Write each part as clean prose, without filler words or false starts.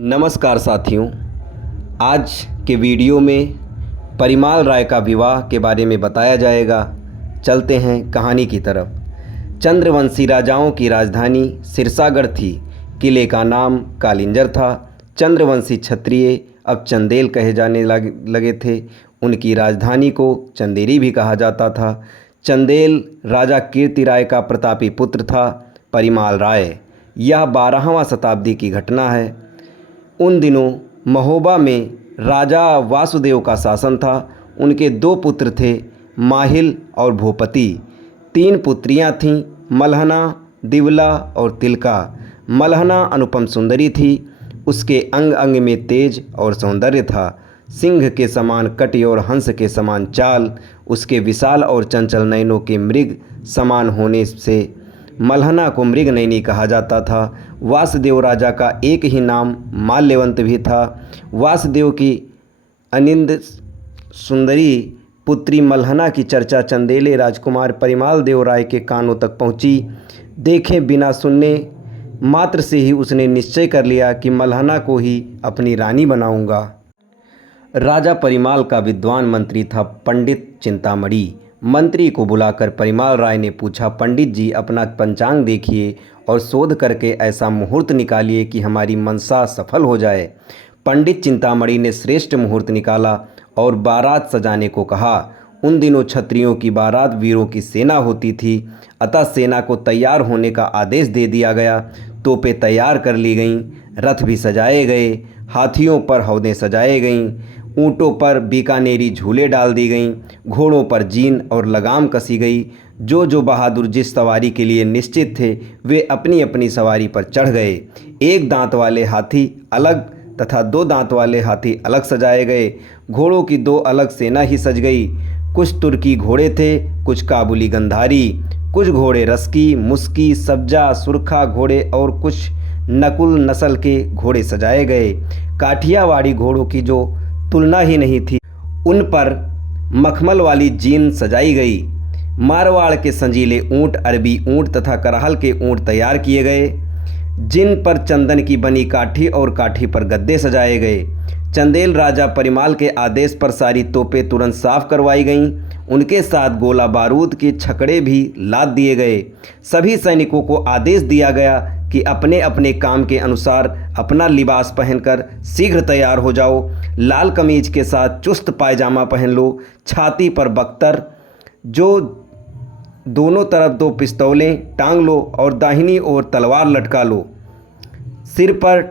नमस्कार साथियों, आज के वीडियो में परिमाल राय का विवाह के बारे में बताया जाएगा। चलते हैं कहानी की तरफ। चंद्रवंशी राजाओं की राजधानी सिरसागढ़ थी। किले का नाम कालिंजर था। चंद्रवंशी क्षत्रिय अब चंदेल कहे जाने लगे थे। उनकी राजधानी को चंदेरी भी कहा जाता था। चंदेल राजा कीर्ति राय का प्रतापी पुत्र था परिमाल राय। यह 12वां शताब्दी की घटना है। उन दिनों महोबा में राजा वासुदेव का शासन था। उनके 2 पुत्र थे, माहिल और भूपति। 3 पुत्रियां थीं, मलहना, दिवला और तिलका। मलहना अनुपम सुंदरी थी। उसके अंग अंग में तेज और सौंदर्य था। सिंह के समान कटी और हंस के समान चाल। उसके विशाल और चंचल नयनों के मृग समान होने से मलहना को मृगनयनी कहा जाता था। वासुदेव राजा का एक ही नाम माल्यवंत भी था। वासुदेव की अनिंद सुंदरी पुत्री मलहना की चर्चा चंदेले राजकुमार परिमाल देव राय के कानों तक पहुंची। देखे बिना सुनने मात्र से ही उसने निश्चय कर लिया कि मलहना को ही अपनी रानी बनाऊंगा। राजा परिमाल का विद्वान मंत्री था पंडित चिंतामणि। मंत्री को बुलाकर परिमाल राय ने पूछा, पंडित जी, अपना पंचांग देखिए और शोध करके ऐसा मुहूर्त निकालिए कि हमारी मनसा सफल हो जाए। पंडित चिंतामणि ने श्रेष्ठ मुहूर्त निकाला और बारात सजाने को कहा। उन दिनों क्षत्रियों की बारात वीरों की सेना होती थी, अतः सेना को तैयार होने का आदेश दे दिया गया। तोपें तैयार कर ली गईं, रथ भी सजाए गए, हाथियों पर हौदें सजाए गईं, ऊँटों पर बीकानेरी झूले डाल दी गईं, घोड़ों पर जीन और लगाम कसी गई। जो बहादुर जिस सवारी के लिए निश्चित थे वे अपनी अपनी सवारी पर चढ़ गए। 1 दांत वाले हाथी अलग तथा 2 दांत वाले हाथी अलग सजाए गए। घोड़ों की 2 अलग सेना ही सज गई। कुछ तुर्की घोड़े थे, कुछ काबुली गंधारी, कुछ घोड़े रस्की, मुस्की, सब्जा, सुरखा घोड़े और कुछ नकुल नस्ल के घोड़े सजाए गए। काठियावाड़ी घोड़ों की जो तुलना ही नहीं थी, उन पर मखमल वाली जीन सजाई गई। मारवाड़ के संजीले ऊंट, अरबी ऊंट तथा करहल के ऊंट तैयार किए गए, जिन पर चंदन की बनी काठी और काठी पर गद्दे सजाए गए। चंदेल राजा परिमाल के आदेश पर सारी तोपें तुरंत साफ करवाई गईं। उनके साथ गोला बारूद के छकड़े भी लाद दिए गए। सभी सैनिकों को आदेश दिया गया कि अपने अपने काम के अनुसार अपना लिबास पहनकर शीघ्र तैयार हो जाओ। लाल कमीज के साथ चुस्त पायजामा पहन लो, छाती पर बख्तर, जो दोनों तरफ 2 पिस्तौलें टांग लो और दाहिनी ओर तलवार लटका लो। सिर पर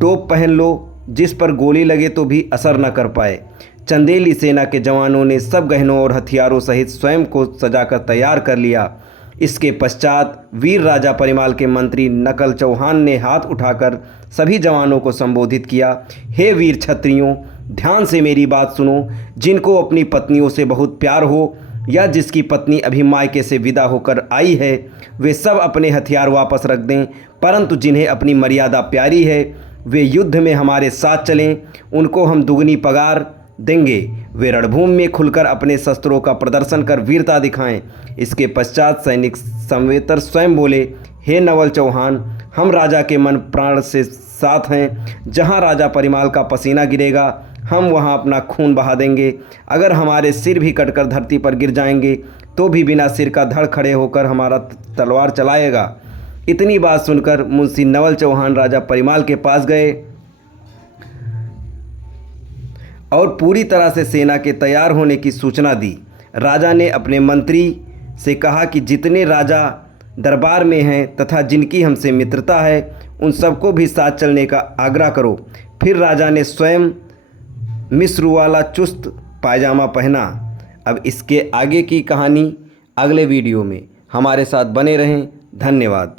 टोप पहन लो, जिस पर गोली लगे तो भी असर न कर पाए। चंदेली सेना के जवानों ने सब गहनों और हथियारों सहित स्वयं को सजाकर तैयार कर लिया। इसके पश्चात वीर राजा परिमाल के मंत्री नकल चौहान ने हाथ उठाकर सभी जवानों को संबोधित किया। हे वीर क्षत्रियों, ध्यान से मेरी बात सुनो। जिनको अपनी पत्नियों से बहुत प्यार हो या जिसकी पत्नी अभी मायके से विदा होकर आई है, वे सब अपने हथियार वापस रख दें। परंतु जिन्हें अपनी मर्यादा प्यारी है वे युद्ध में हमारे साथ चलें, उनको हम दुगनी पगार देंगे। वे रणभूमि में खुलकर अपने शस्त्रों का प्रदर्शन कर वीरता दिखाएं। इसके पश्चात सैनिक संवेतर स्वयं बोले, हे नवल चौहान, हम राजा के मन प्राण से साथ हैं। जहां राजा परिमाल का पसीना गिरेगा हम वहां अपना खून बहा देंगे। अगर हमारे सिर भी कटकर धरती पर गिर जाएंगे तो भी बिना सिर का धड़ खड़े होकर हमारा तलवार चलाएगा। इतनी बात सुनकर मुंशी नवल चौहान राजा परिमाल के पास गए और पूरी तरह से सेना के तैयार होने की सूचना दी। राजा ने अपने मंत्री से कहा कि जितने राजा दरबार में हैं तथा जिनकी हमसे मित्रता है उन सबको भी साथ चलने का आग्रह करो। फिर राजा ने स्वयं मिस्र वाला चुस्त पायजामा पहना। अब इसके आगे की कहानी अगले वीडियो में। हमारे साथ बने रहें। धन्यवाद।